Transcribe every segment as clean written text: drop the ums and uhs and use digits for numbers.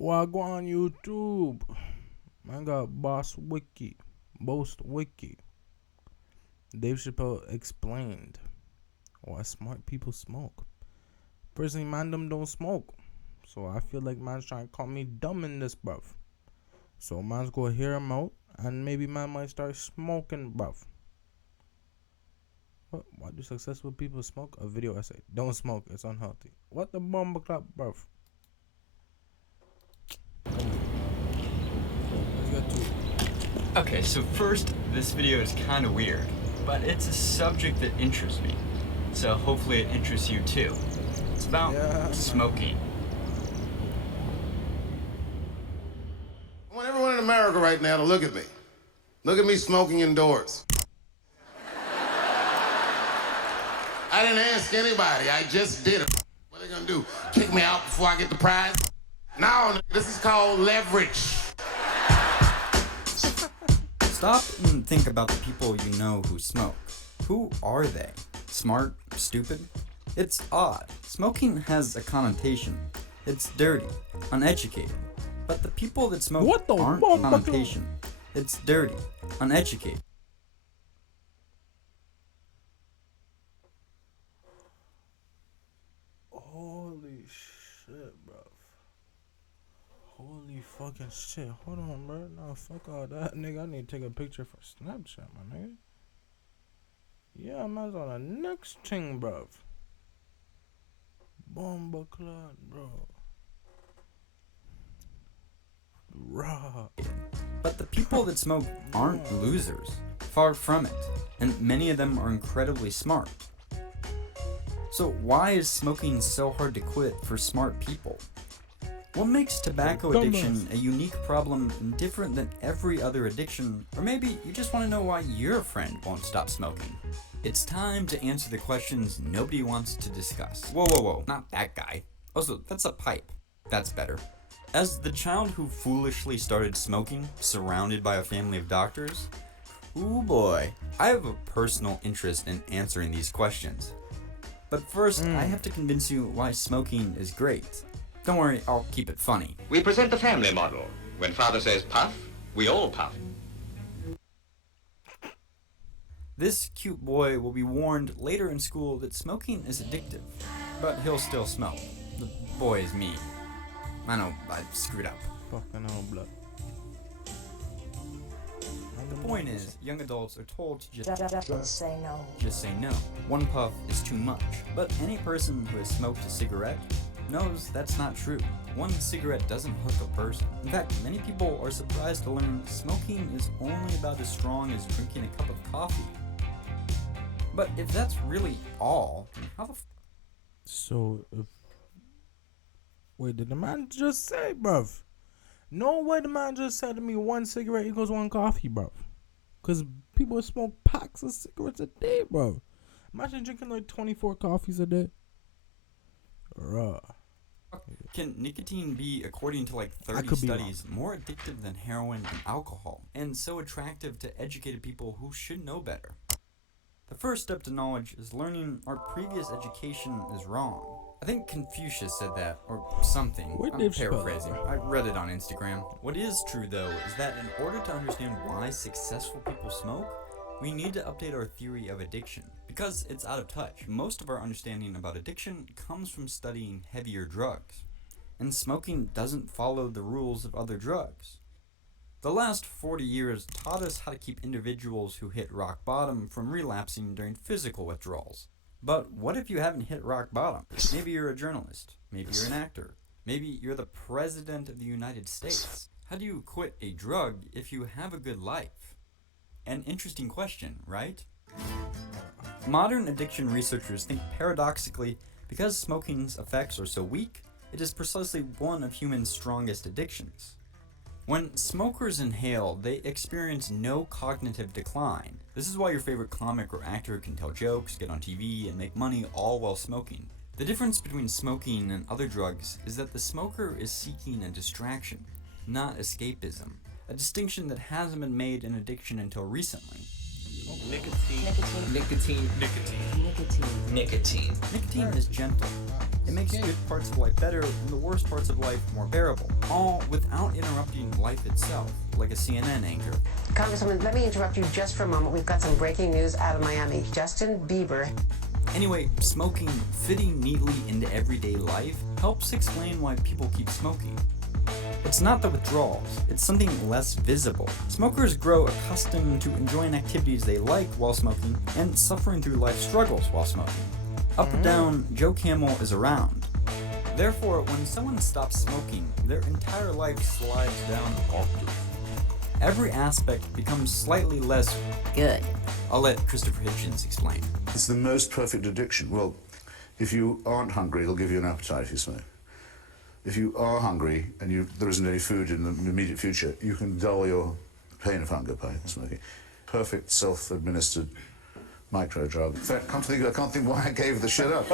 Wagwan YouTube. I got Boast Wiki. Dave Chappelle explained why smart people smoke. Personally, man, them don't smoke. So I feel like man's trying to call me dumb in this, bruv. So man's gonna hear him out, and maybe man might start smoking, bruv. What? Why do successful people smoke? A video essay. Don't smoke, it's unhealthy. What the bomber clap, bruv? Let's get to it. Okay, so first, this video is kind of weird, but it's a subject that interests me. So hopefully it interests you too. It's about smoking. I want everyone in America right now to look at me. Look at me smoking indoors. I didn't ask anybody, I just did it. What are they gonna do? Kick me out before I get the prize? No, this is called leverage. Stop and think about the people you know who smoke. Who are they? Smart? Stupid? It's odd. Smoking has a connotation. It's dirty, uneducated. But the people that smoke aren't connotation. It's dirty, uneducated. Holy shit, bruv. Holy fucking shit. Hold on, bro. Nah, fuck all that, nigga. I need to take a picture for Snapchat, my nigga. Yeah, man's on the next thing, bruv. Bomba clot, bro. Raw. But the people that smoke aren't losers. Far from it. And many of them are incredibly smart. So why is smoking so hard to quit for smart people? What makes tobacco addiction a unique problem and different than every other addiction? Or maybe you just want to know why your friend won't stop smoking. It's time to answer the questions nobody wants to discuss. Whoa, not that guy. Also, that's a pipe. That's better. As the child who foolishly started smoking, surrounded by a family of doctors, ooh boy, I have a personal interest in answering these questions. But first, I have to convince you why smoking is great. Don't worry, I'll keep it funny. We present the family model. When father says puff, we all puff. This cute boy will be warned later in school that smoking is addictive, but he'll still smoke. The boy is me. I know, I screwed up. Fucking hell, blood. The point is, young adults are told to Just say no. just say no. One puff is too much. But any person who has smoked a cigarette knows that's not true. One cigarette doesn't hook a person. In fact, many people are surprised to learn smoking is only about as strong as drinking a cup of coffee. But if that's really all, how the So, if... Wait, did the man just say, bruv? No way the man just said to me 1 cigarette equals 1 coffee, bruv. Because people smoke packs of cigarettes a day, bro. Imagine drinking like 24 coffees a day. Raw. Can nicotine be, according to like 30 studies, more addictive than heroin and alcohol, and so attractive to educated people who should know better? The first step to knowledge is learning our previous education is wrong. I think Confucius said that, or something. I'm paraphrasing. I read it on Instagram. What is true, though, is that in order to understand why successful people smoke, we need to update our theory of addiction. Because it's out of touch, most of our understanding about addiction comes from studying heavier drugs. And smoking doesn't follow the rules of other drugs. The last 40 years taught us how to keep individuals who hit rock bottom from relapsing during physical withdrawals. But what if you haven't hit rock bottom? Maybe you're a journalist. Maybe you're an actor. Maybe you're the president of the United States. How do you quit a drug if you have a good life? An interesting question, right? Modern addiction researchers think paradoxically, because smoking's effects are so weak, it is precisely one of humans' strongest addictions. When smokers inhale, they experience no cognitive decline. This is why your favorite comic or actor can tell jokes, get on TV, and make money all while smoking. The difference between smoking and other drugs is that the smoker is seeking a distraction, not escapism, a distinction that hasn't been made in addiction until recently. Nicotine. Nicotine. Nicotine. Nicotine. Nicotine. Nicotine. Nicotine is gentle. It makes good parts of life better and the worst parts of life more bearable, all without interrupting life itself, like a CNN anchor. Congresswoman, let me interrupt you just for a moment. We've got some breaking news out of Miami. Justin Bieber. Anyway, smoking fitting neatly into everyday life helps explain why people keep smoking. It's not the withdrawals, it's something less visible. Smokers grow accustomed to enjoying activities they like while smoking and suffering through life struggles while smoking. Up or down, Joe Camel is around. Therefore, when someone stops smoking, their entire life slides down off. Every aspect becomes slightly less good. I'll let Christopher Hitchens explain. It's the most perfect addiction. Well, if you aren't hungry, it'll give you an appetite if you smoke. If you are hungry and there isn't any food in the immediate future, you can dull your pain of hunger by smoking. Perfect self-administered micro-drug. In fact, I can't think why I gave the shit up.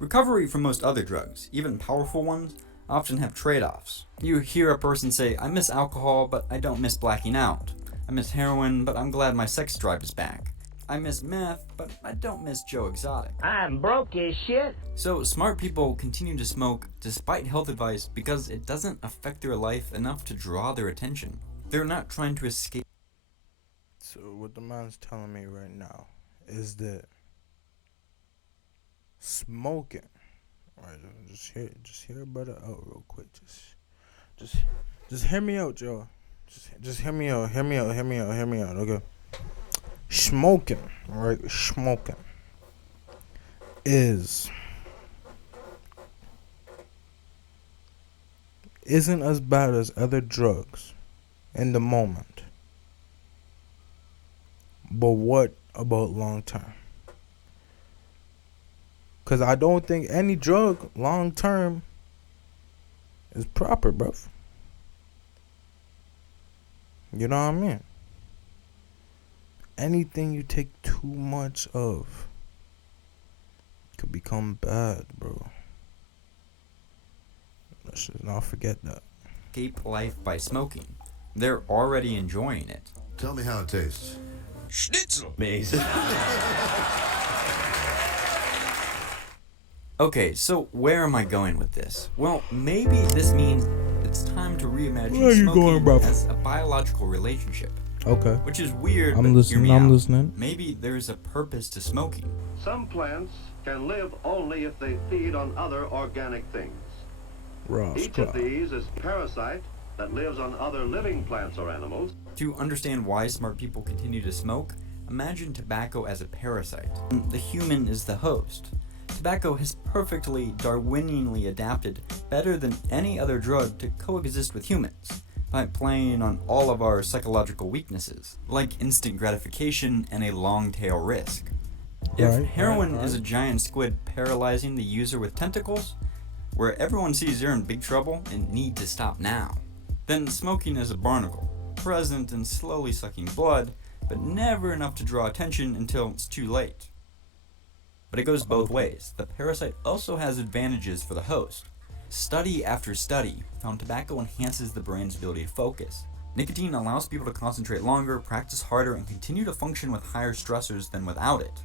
Recovery from most other drugs, even powerful ones, often have trade-offs. You hear a person say, I miss alcohol, but I don't miss blacking out. I miss heroin, but I'm glad my sex drive is back. I miss meth, but I don't miss Joe Exotic. I'm broke as shit. So smart people continue to smoke despite health advice because it doesn't affect their life enough to draw their attention. They're not trying to escape. So what the man's telling me right now is that smoking, right? Just hear about it out real quick. Just hear me out, Joe. Just hear me out. Okay. Smoking, right? Smoking isn't as bad as other drugs in the moment. But what about long term? Because I don't think any drug long term is proper, bruv. You know what I mean? Anything you take too much of could become bad, bro. Let's just not forget that. Escape life by smoking. They're already enjoying it. Tell me how it tastes. Schnitzel. Amazing. Okay, so where am I going with this? Well, maybe this means it's time to reimagine Where are you smoking going, bruv? as a biological relationship. Okay. Which is weird, I'm but listening. hear me I'm out. listening. Maybe there's a purpose to smoking. Some plants can live only if they feed on other organic things. Each of these is a parasite that lives on other living plants or animals. To understand why smart people continue to smoke, imagine tobacco as a parasite. The human is the host. Tobacco has perfectly Darwinianly adapted better than any other drug to coexist with humans, by playing on all of our psychological weaknesses, like instant gratification and a long tail risk. If heroin is a giant squid paralyzing the user with tentacles, where everyone sees they're in big trouble and need to stop now, then smoking is a barnacle, present and slowly sucking blood, but never enough to draw attention until it's too late. But it goes both ways. The parasite also has advantages for the host. Study after study found tobacco enhances the brain's ability to focus. Nicotine allows people to concentrate longer, practice harder, and continue to function with higher stressors than without it.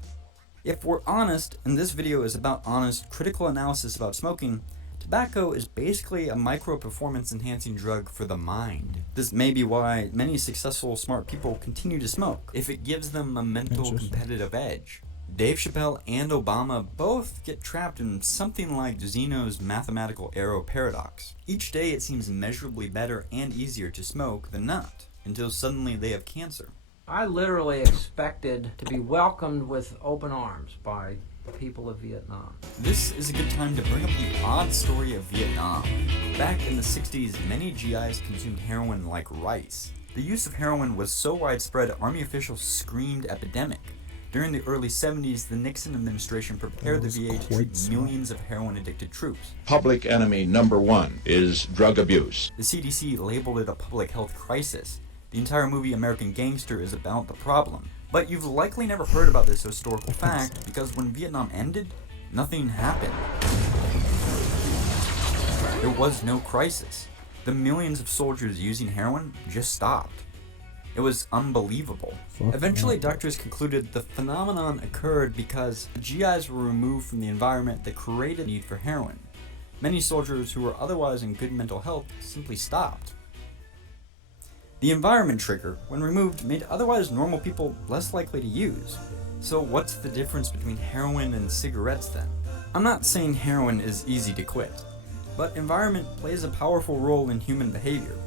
If we're honest, and this video is about honest, critical analysis about smoking, tobacco is basically a micro-performance enhancing drug for the mind. This may be why many successful, smart people continue to smoke, if it gives them a mental competitive edge. Dave Chappelle and Obama both get trapped in something like Zeno's mathematical arrow paradox. Each day it seems immeasurably better and easier to smoke than not, until suddenly they have cancer. I literally expected to be welcomed with open arms by the people of Vietnam. This is a good time to bring up the odd story of Vietnam. Back in the 60s, many GIs consumed heroin like rice. The use of heroin was so widespread, Army officials screamed epidemic. During the early 70s, the Nixon administration prepared the VA to treat millions of heroin-addicted troops. Public enemy number one is drug abuse. The CDC labeled it a public health crisis. The entire movie American Gangster is about the problem. But you've likely never heard about this historical fact because when Vietnam ended, nothing happened. There was no crisis. The millions of soldiers using heroin just stopped. It was unbelievable. Eventually, doctors concluded the phenomenon occurred because the GIs were removed from the environment that created the need for heroin. Many soldiers who were otherwise in good mental health simply stopped. The environment trigger, when removed, made otherwise normal people less likely to use. So what's the difference between heroin and cigarettes then? I'm not saying heroin is easy to quit, but environment plays a powerful role in human behavior.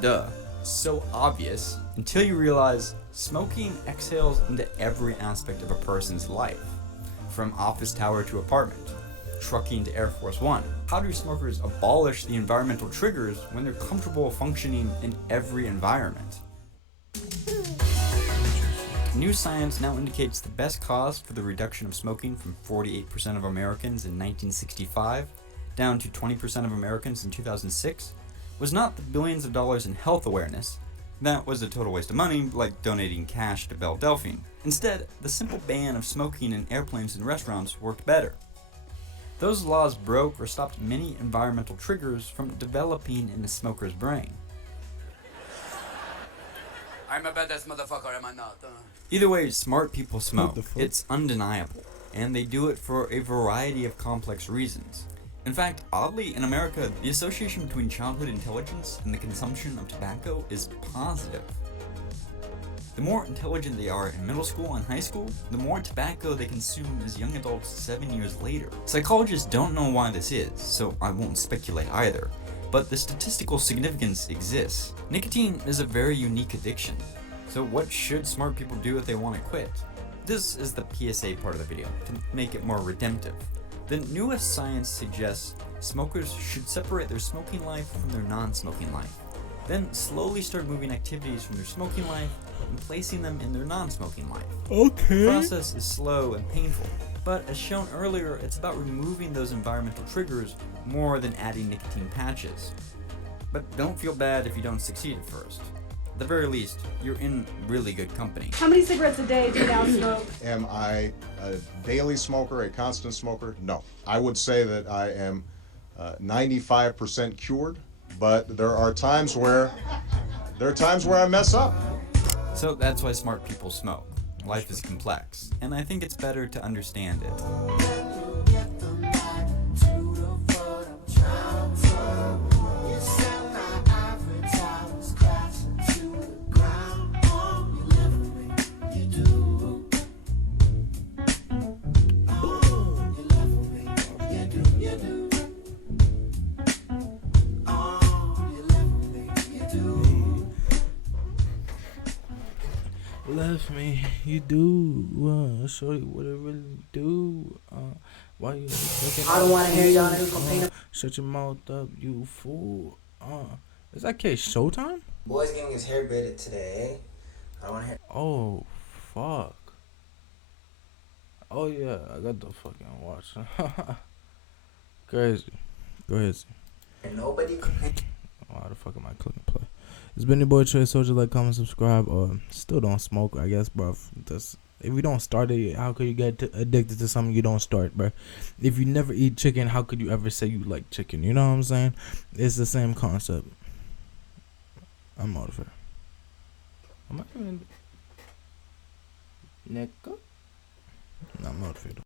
Duh. So obvious until you realize smoking exhales into every aspect of a person's life, from office tower to apartment, trucking to Air Force One. How do smokers abolish the environmental triggers when they're comfortable functioning in every environment? New science now indicates the best cause for the reduction of smoking from 48% of Americans in 1965 down to 20% of Americans in 2006 was not the billions of dollars in health awareness. That was a total waste of money, like donating cash to Belle Delphine. Instead, the simple ban of smoking in airplanes and restaurants worked better. Those laws broke or stopped many environmental triggers from developing in the smoker's brain. I'm a badass motherfucker, am I not? Either way, smart people smoke. It's undeniable, and they do it for a variety of complex reasons. In fact, oddly, in America, the association between childhood intelligence and the consumption of tobacco is positive. The more intelligent they are in middle school and high school, the more tobacco they consume as young adults 7 years later. Psychologists don't know why this is, so I won't speculate either, but the statistical significance exists. Nicotine is a very unique addiction, so what should smart people do if they want to quit? This is the PSA part of the video, to make it more redemptive. The newest science suggests smokers should separate their smoking life from their non-smoking life, then slowly start moving activities from their smoking life and placing them in their non-smoking life. Okay. The process is slow and painful, but as shown earlier, it's about removing those environmental triggers more than adding nicotine patches. But don't feel bad if you don't succeed at first. At the very least, you're in really good company. How many cigarettes a day do you now smoke? Am I a daily smoker, a constant smoker? No. I would say that I am 95% cured, but there are times where I mess up. So that's why smart people smoke. Life is complex, and I think it's better to understand it. Left me, you do. Show you what it really do. Why you looking? I don't want to hear y'all who complain. Shut your mouth up, you fool. Is that case Showtime? Boy's getting his hair braided today. I don't want to hear. Oh, fuck. Oh yeah, I got the fucking watch. Crazy. Nobody. Why the fuck am I clicking play? It's been your boy Trey Soldier. Like, comment, subscribe. Still don't smoke, I guess, bro. If you don't start it, how could you get addicted to something you don't start, bro? If you never eat chicken, how could you ever say you like chicken? You know what I'm saying? It's the same concept. I'm motivated. Am I even Nico? I'm motivated.